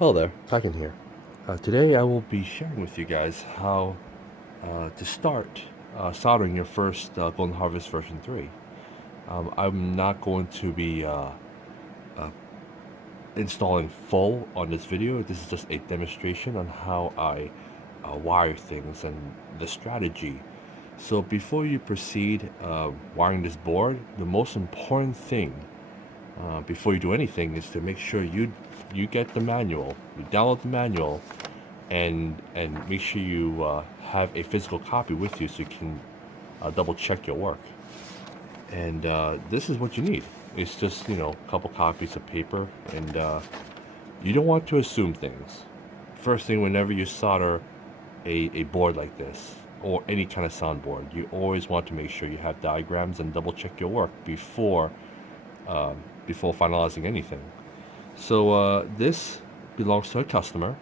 Hello there, Kraken here. Today I will be sharing with you guys how to start soldering your first Golden Harvest version 3. I'm not going to be uh, installing full on this video. This is just a demonstration on how I wire things and the strategy. So before you proceed wiring this board, the most important thing before you do anything is to make sure you get the manual, you download the manual, and make sure you have a physical copy with you so you can double check your work. And this is what you need. It's just a couple copies of paper, and you don't want to assume things. First thing, whenever you solder a board like this or any kind of soundboard, you always want to make sure you have diagrams and double check your work before finalizing anything. So this belongs to a customer,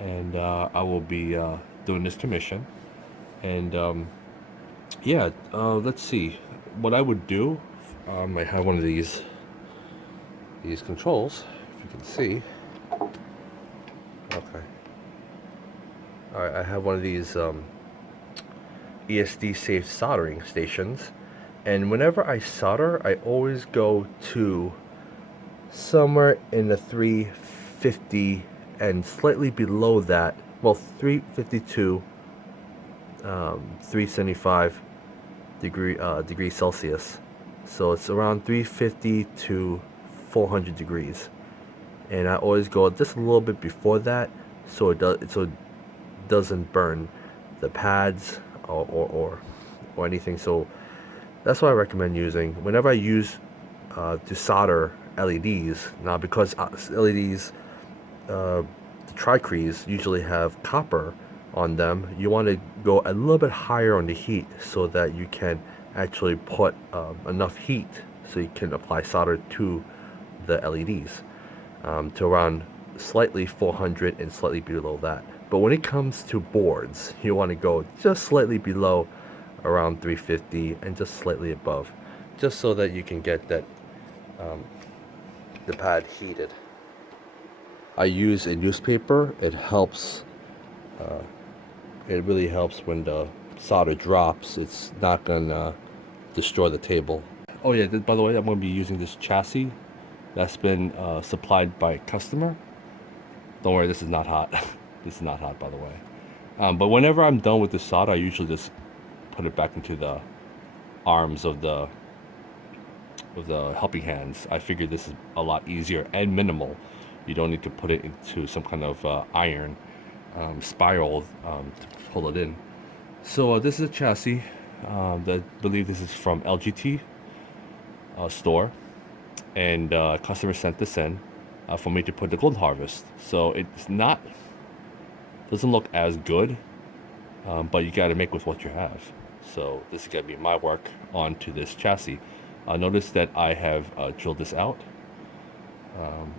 and I will be doing this commission. And yeah, let's see what I would do. I have one of these controls, if you can see. Okay. All right, I have one of these ESD safe soldering stations, and whenever I solder, I always go to somewhere in the 350 and slightly below that. Well, 352, 375 degrees Celsius. So it's around 350 to 400 degrees, and I always go just a little bit before that, so it doesn't burn the pads or anything. So that's what I recommend using whenever I use to solder LEDs. Now, because LEDs, the tricrees usually have copper on them, you want to go a little bit higher on the heat so that you can actually put enough heat so you can apply solder to the LEDs to around slightly 400 and slightly below that. But when it comes to boards, you want to go just slightly below around 350 and just slightly above, just so that you can get that the pad heated. I use a newspaper. It helps. It really helps when the solder drops. It's not gonna destroy the table. Oh yeah, by the way, I'm gonna be using this chassis that's been supplied by a customer. Don't worry, this is not hot. This is not hot, by the way. But whenever I'm done with the solder, I usually just put it back into the arms of the helping hands. I figure this is a lot easier and minimal. You don't need to put it into some kind of iron spiral to pull it in. So this is a chassis. I believe this is from LGT store, and customer sent this in for me to put the Golden Harvest. So it's not doesn't look as good, but you got to make with what you have. So this is gonna be my work onto this chassis. Notice that I have drilled this out,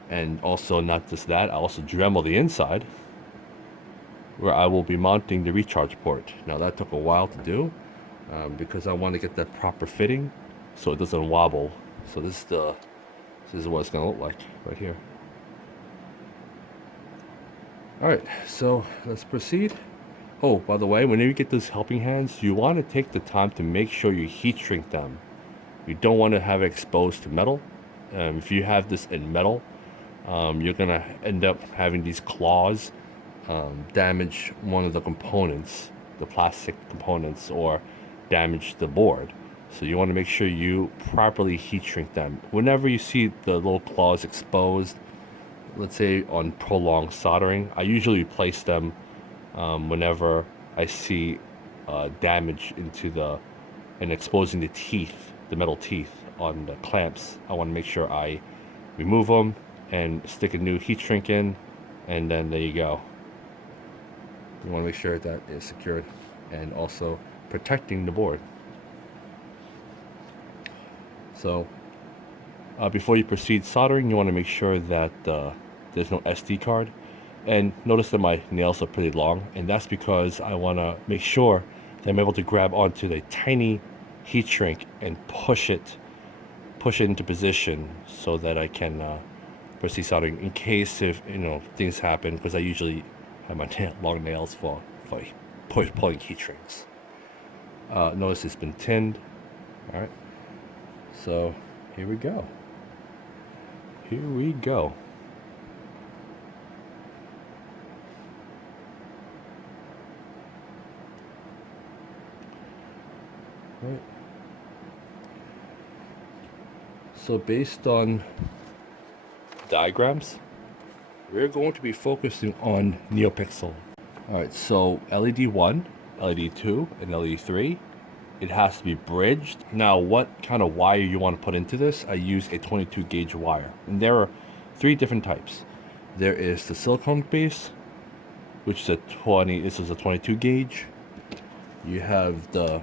and also not just that, I also Dremel the inside, where I will be mounting the recharge port. Now that took a while to do, because I want to get that proper fitting so it doesn't wobble. So this is what it's gonna look like right here. All right, so let's proceed. Oh, by the way, whenever you get those helping hands, you want to take the time to make sure you heat shrink them. You don't want to have it exposed to metal. If you have this in metal, you're gonna end up having these claws damage one of the components, the plastic components, or damage the board. So you want to make sure you properly heat shrink them. Whenever you see the little claws exposed, let's say on prolonged soldering, I usually replace them whenever I see damage and exposing the teeth, the metal teeth on the clamps. I want to make sure I remove them and stick a new heat shrink in, and then there you go. You want to make sure that is secured and also protecting the board. So before you proceed soldering, you want to make sure that there's no SD card. And notice that my nails are pretty long, and that's because I want to make sure that I'm able to grab onto the tiny heat shrink and push it into position so that I can proceed soldering in case if things happen, because I usually have my long nails for pulling key strings. Notice it's been tinned. All right, so here we go. Here we go. Right. So based on diagrams, we're going to be focusing on neopixel. Alright, so LED 1, LED 2, and LED 3, it has to be bridged. Now, what kind of wire you want to put into this? I use a 22 gauge wire. And there are 3 different types. There is the silicone base, which is this is a 22 gauge. You have the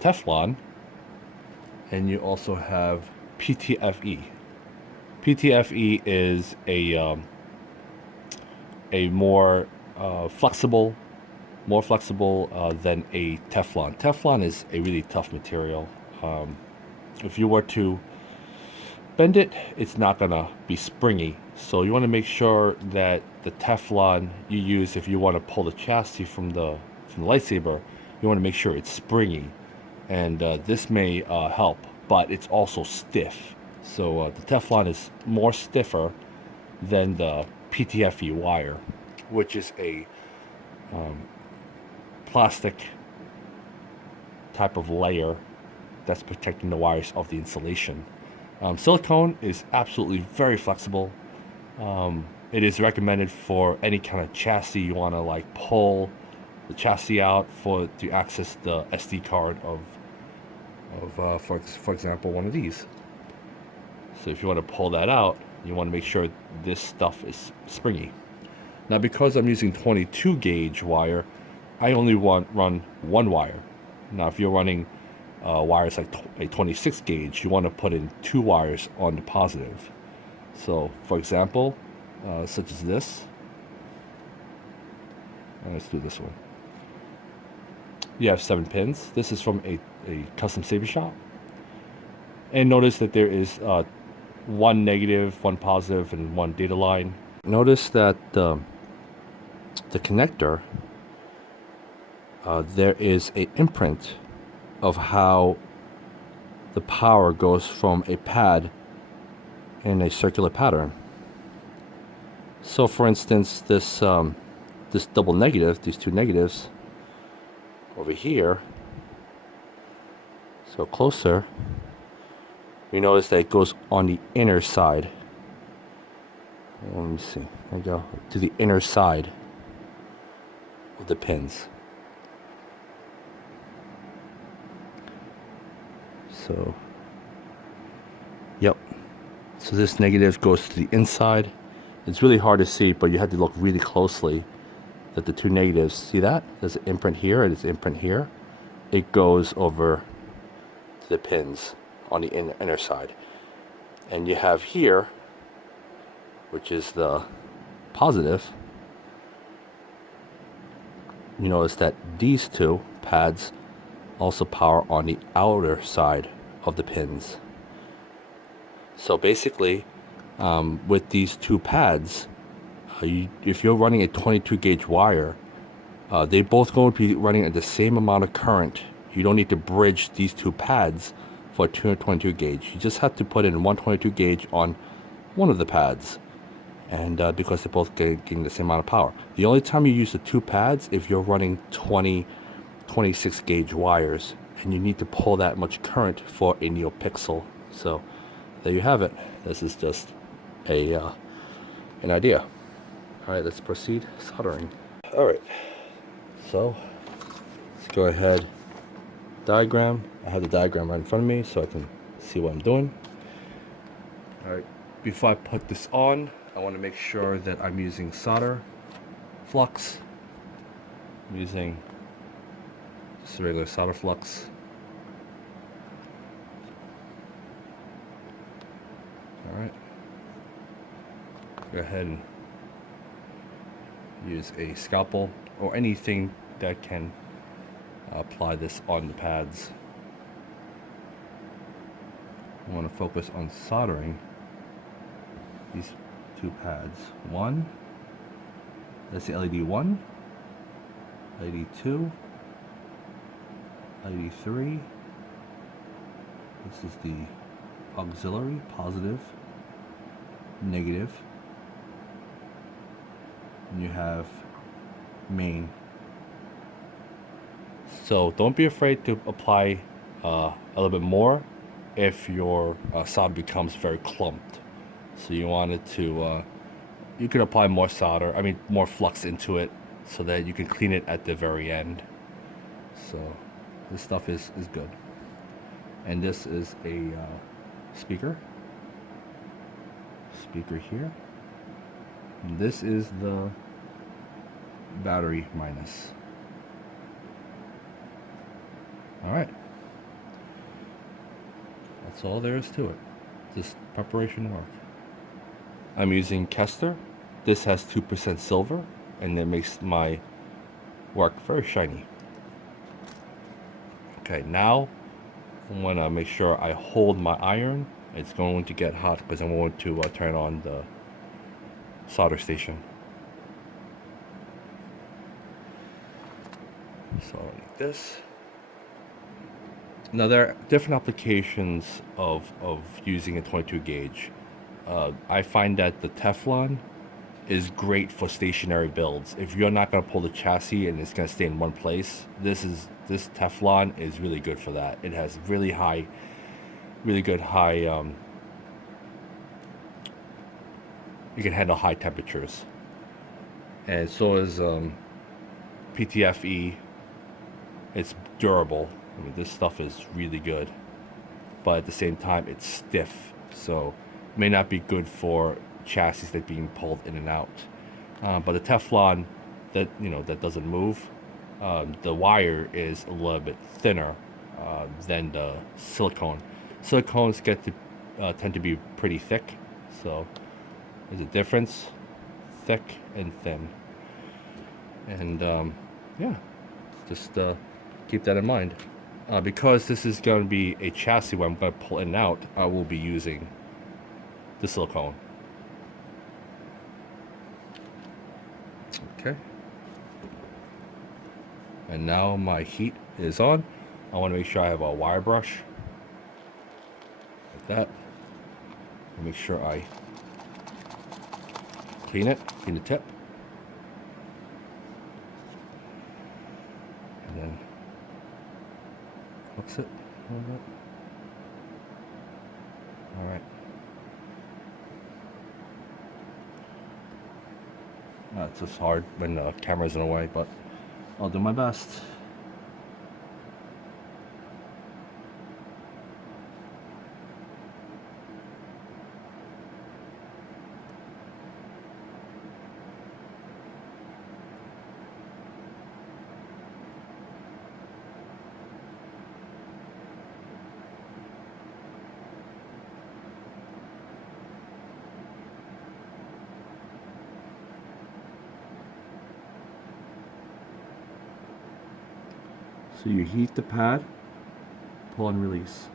Teflon, and you also have PTFE. PTFE is a more flexible than a Teflon. Teflon is a really tough material. If you were to bend it, it's not gonna be springy. So you want to make sure that the Teflon you use, if you want to pull the chassis from the lightsaber, you want to make sure it's springy. And this may help, but it's also stiff. So the Teflon is more stiffer than the PTFE wire, which is a plastic type of layer that's protecting the wires of the insulation. Silicone is absolutely very flexible. It is recommended for any kind of chassis you want to like pull the chassis out to access the SD card of for example, one of these. So if you want to pull that out, you want to make sure this stuff is springy. Now, because I'm using 22 gauge wire, I only run one wire. Now, if you're running wires like a 26 gauge, you want to put in 2 wires on the positive. So, for example, such as this. Let's do this one. You have 7 pins. This is from a custom saber shop. And notice that there is 1 negative, 1 positive, and 1 data line. Notice that the connector, there is an imprint of how the power goes from a pad in a circular pattern. So for instance, this double negative, these 2 negatives over here, so closer, we notice that it goes on the inner side. Let me see, there you go, to the inner side of the pins. So, yep. So this negative goes to the inside. It's really hard to see, but you have to look really closely that the 2 negatives, see that? There's an imprint here and there's an imprint here. It goes over to the pins on the inner side. And you have here, which is the positive, you notice that these 2 pads also power on the outer side of the pins. So basically, with these 2 pads, if you're running a 22 gauge wire, they both going to be running at the same amount of current. You don't need to bridge these 2 pads for a 222 gauge. You just have to put in 122 gauge on one of the pads, and because they're both getting the same amount of power. The only time you use the 2 pads if you're running 26 gauge wires, and you need to pull that much current for a neopixel. So there you have it. This is just an idea. All right, let's proceed soldering. All right, so let's go ahead. Diagram. I have the diagram right in front of me so I can see what I'm doing. All right, before I put this on, I want to make sure that I'm using solder flux. I'm using just a regular solder flux. All right, go ahead and use a scalpel or anything that can apply this on the pads. I want to focus on soldering these two pads. One, that's the LED 1, LED 2, LED 3. This is the auxiliary, positive, negative. And you have main. So don't be afraid to apply a little bit more if your solder becomes very clumped. So you want it to, you can apply more solder, more flux into it so that you can clean it at the very end. So this stuff is good. And this is a speaker here. And this is the battery minus. Alright. That's all there is to it. Just preparation work. I'm using Kester. This has 2% silver, and it makes my work very shiny. Okay, now I want to make sure I hold my iron. It's going to get hot because I'm going to turn on the solder station. So like this. Now there are different applications of using a 22 gauge. I find that the Teflon is great for stationary builds. If you're not going to pull the chassis and it's going to stay in one place, this Teflon is really good for that. It has really good high. You can handle high temperatures, and so is PTFE. It's durable. This stuff is really good, but at the same time, it's stiff, so it may not be good for chassis that being pulled in and out. But the Teflon that doesn't move, the wire is a little bit thinner than the silicone. Silicones tend to be pretty thick, so there's a difference, thick and thin. And yeah, just keep that in mind. Because this is going to be a chassis where I'm going to pull in and out, I will be using the silicone. Okay. And now my heat is on. I want to make sure I have a wire brush. Like that. And make sure I clean the tip. And then fix it a little bit. Alright. It's just hard when the camera's in the way, but I'll do my best. So you heat the pad, pull and release.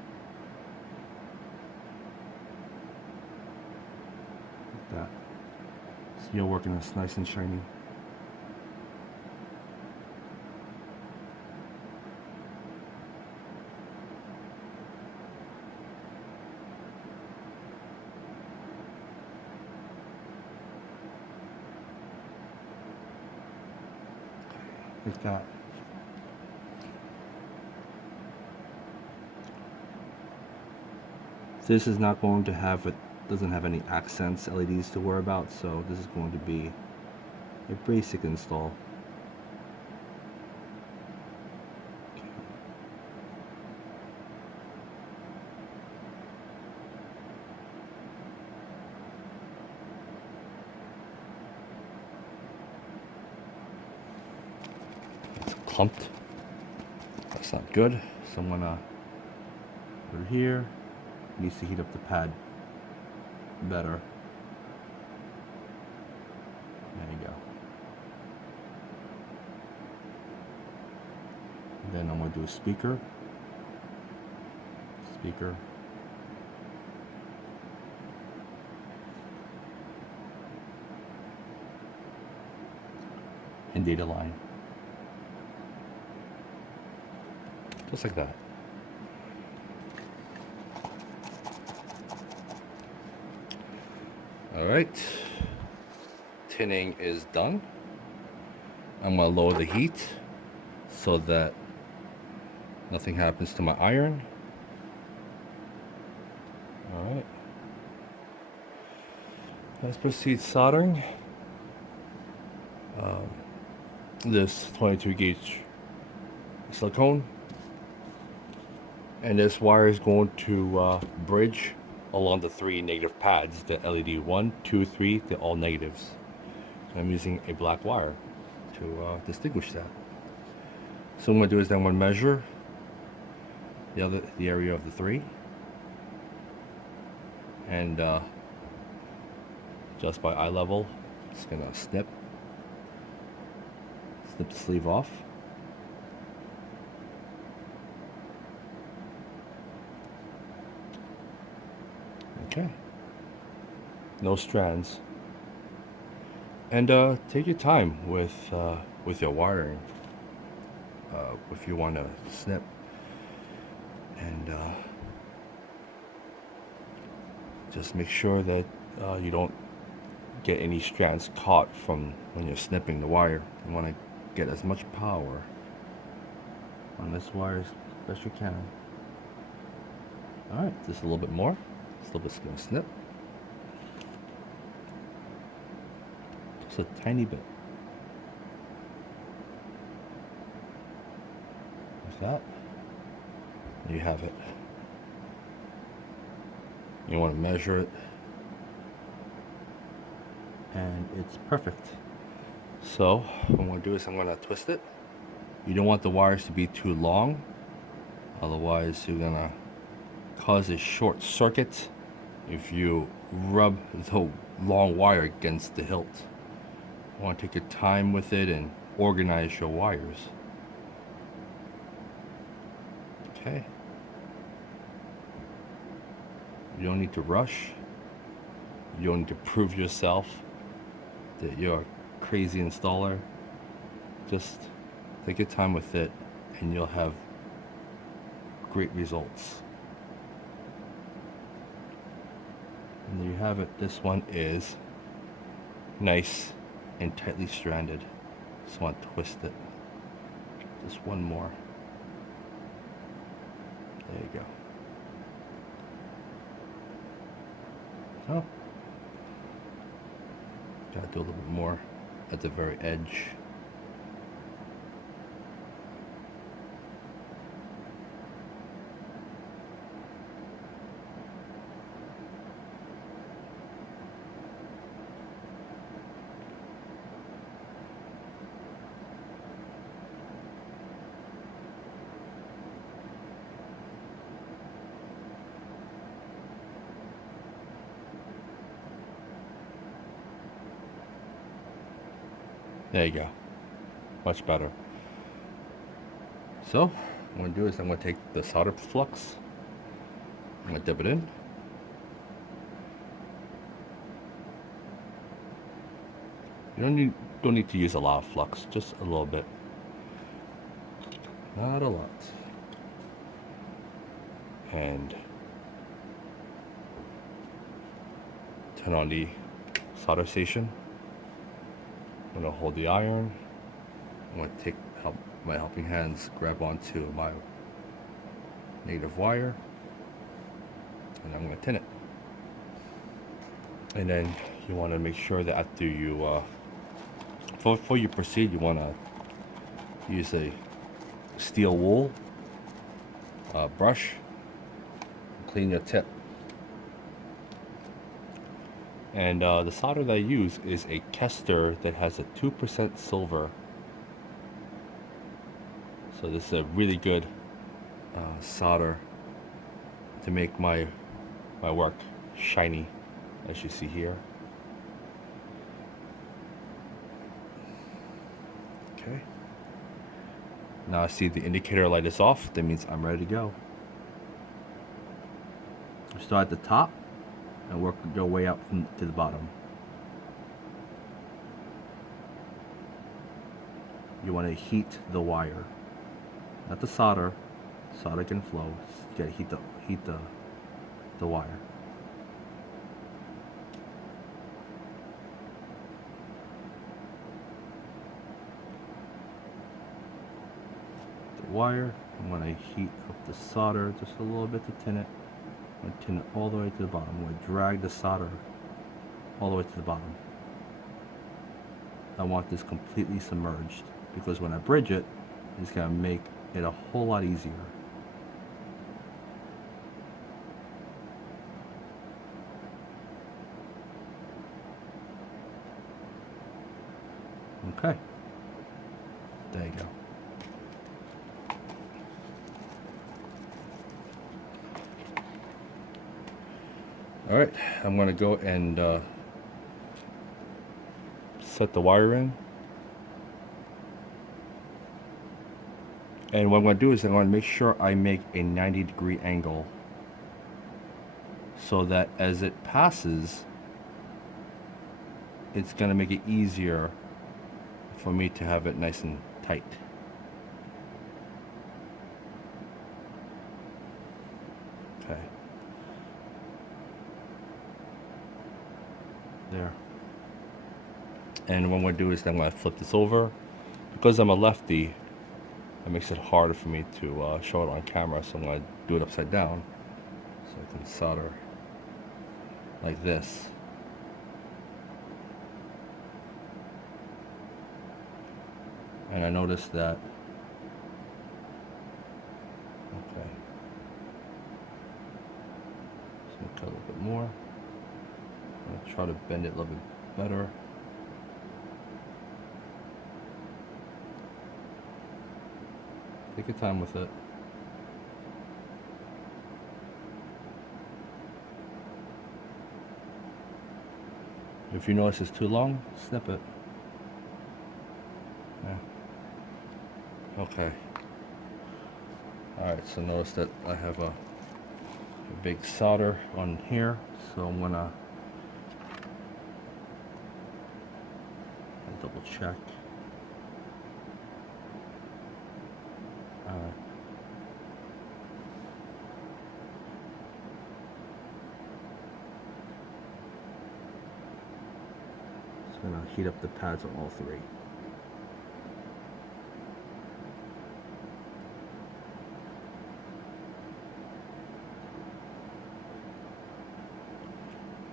Like that. So you're working this nice and shiny. Like that. This is not going to have doesn't have any accents, LEDs to worry about, so this is going to be a basic install. It's clumped. That's not good. So I'm gonna put it here. Needs to heat up the pad better. There you go. And then I'm going to do a speaker. and data line. Just like that. Alright, tinning is done. I'm going to lower the heat so that nothing happens to my iron. Alright, let's proceed soldering this 22 gauge silicone, and this wire is going to bridge along the 3 negative pads, the LED 1, 2, 3, they're all negatives. So I'm using a black wire to distinguish that. So what I'm going to do is I'm going to measure the area of the 3, and just by eye level, just going to snip the sleeve off. Okay, no strands. And take your time with your wiring if you want to snip, and just make sure that you don't get any strands caught from when you're snipping the wire. You want to get as much power on this wire as best you can. Alright, just a little bit more. Still just gonna snip. Just a tiny bit. Like that. There you have it. You want to measure it, and it's perfect. So what I'm going to do is I'm going to twist it. You don't want the wires to be too long, otherwise you're going to cause a short circuit if you rub the long wire against the hilt. You want to take your time with it and organize your wires. Okay. You don't need to rush. You don't need to prove yourself that you're a crazy installer. Just take your time with it and you'll have great results. And there you have it. This one is nice and tightly stranded. Just want to twist it. Just one more. There you go. So, gotta do a little bit more at the very edge. There you go. Much better. So, what I'm going to do is I'm going to take the solder flux. I'm going to dip it in. You don't need to use a lot of flux, just a little bit. Not a lot. And turn on the solder station. I'm going to hold the iron. I'm going to take my helping hands, grab onto my negative wire, and I'm going to tin it. And then you want to make sure that after you, before you proceed, you want to use a steel wool brush, clean your tip. And the solder that I use is a Kester that has a 2% silver. So this is a really good solder to make my work shiny, as you see here. Okay. Now I see the indicator light is off. That means I'm ready to go. Start at the top and work your way up to the bottom. you want to heat the wire, not the solder. Solder can flow. You gotta heat the wire. The wire. I'm gonna heat up the solder just a little bit to tin it. I'm gonna tin it all the way to the bottom. I'm gonna drag the solder all the way to the bottom. I want this completely submerged because when I bridge it, it's gonna make it a whole lot easier. Okay, there you go. All right, I'm gonna go and set the wire in. And what I'm going to do is I'm going to make sure I make a 90-degree angle so that as it passes, it's going to make it easier for me to have it nice and tight. Okay. There. And what I'm going to do is I'm going to flip this over. Because I'm a lefty, it makes it harder for me to show it on camera, so I'm going to do it upside down so I can solder like this. And I noticed that, okay, so I'm going to cut a little bit more. I'm going to try to bend it a little bit better. Take your time with it. If you notice it's too long, snip it. Yeah. Okay. Alright, so notice that I have a big solder on here, so I'm gonna double check. Just gonna heat up the pads on all three.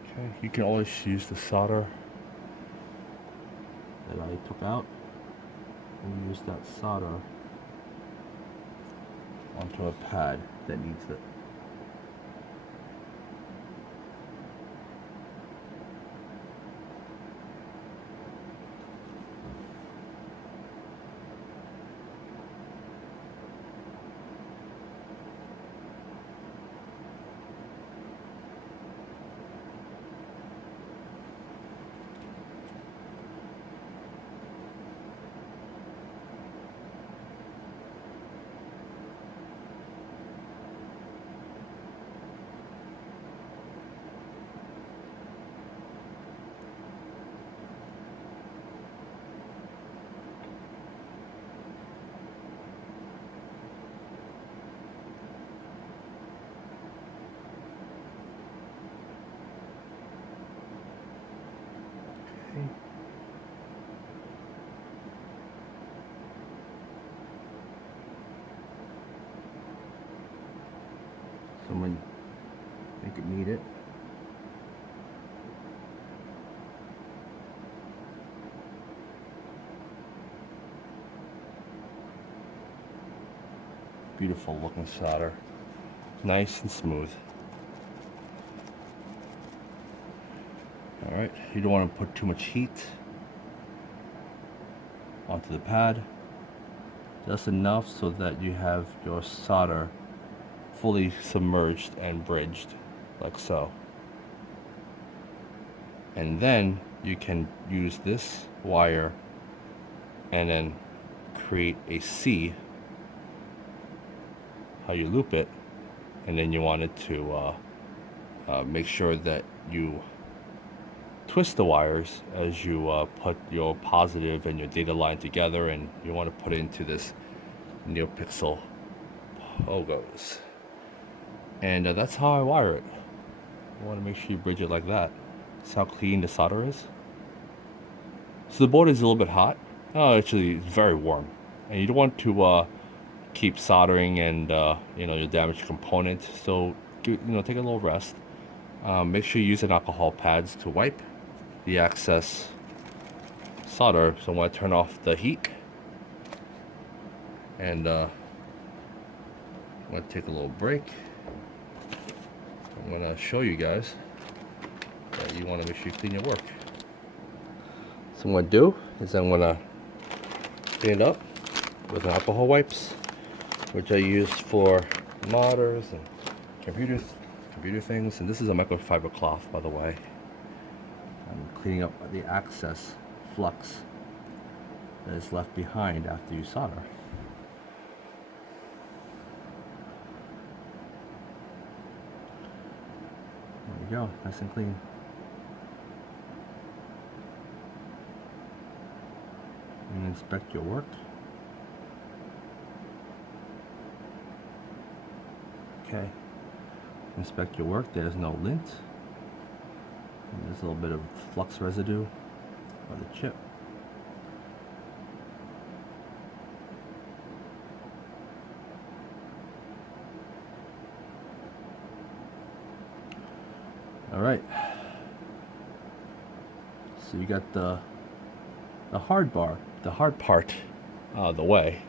Okay, you can always use the solder that I took out and use that solder onto a pad that needs it. So I'm going to make it meet it. Beautiful looking solder. Nice and smooth. Alright, you don't want to put too much heat onto the pad. Just enough so that you have your solder fully submerged and bridged, like so. And then you can use this wire and then create a C, how you loop it, and then you want it to make sure that you twist the wires as you put your positive and your data line together, and you want to put it into this neopixel pogos. And that's how I wire it. You want to make sure you bridge it like that. That's how clean the solder is. So the board is a little bit hot. Oh, actually, it's very warm, and you don't want to keep soldering and your damaged component. So take a little rest. Make sure you use an alcohol pads to wipe the excess solder. So I want to turn off the heat, and I'm going to take a little break. I'm going to show you guys that you want to make sure you clean your work. So what I'm going to do is I'm going to clean it up with alcohol wipes, which I use for monitors and computer things. And this is a microfiber cloth, by the way. I'm cleaning up the excess flux that is left behind after you solder. There you go, nice and clean. And inspect your work. Okay, inspect your work. There's no lint. And there's a little bit of flux residue on the chip. All right. So you got the hard part out of the way.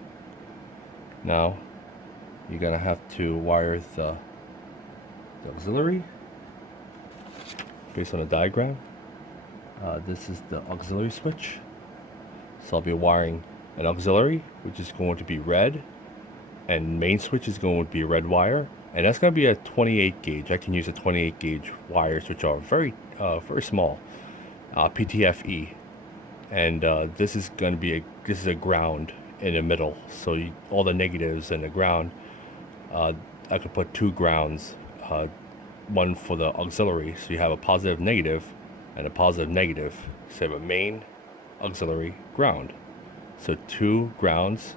Now you're gonna have to wire the auxiliary based on the diagram. This is the auxiliary switch. So I'll be wiring an auxiliary, which is going to be red, and main switch is going to be red wire, and that's going to be a 28 gauge. I can use a 28 gauge wires, which are very small, PTFE, and this is going to be a ground in the middle. So all the negatives and the ground, I could put two grounds, one for the auxiliary, so you have a positive negative and a positive negative. So you have a main, auxiliary, ground. So two grounds.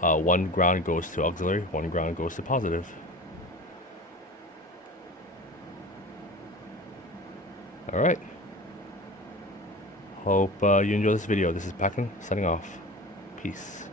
One ground goes to auxiliary, one ground goes to positive. Alright. Hope you enjoy this video. This is Packen signing off. Peace.